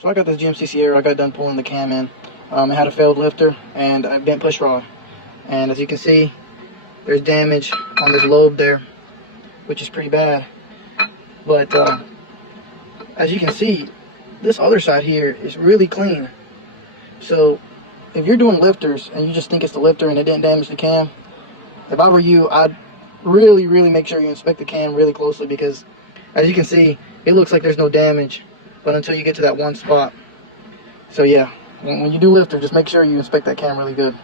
So I got this GMC Sierra. I got done pulling the cam in. It had a failed lifter and a bent push rod. And as you can see, there's damage on this lobe there, which is pretty bad. But as you can see, this other side here is really clean. So if you're doing lifters and you just think it's the lifter and it didn't damage the cam, if I were you, I'd really make sure you inspect the cam really closely, because as you can see, it looks like there's no damage, but until you get to that one spot. So yeah, when you do lifter, just make sure you inspect that cam really good.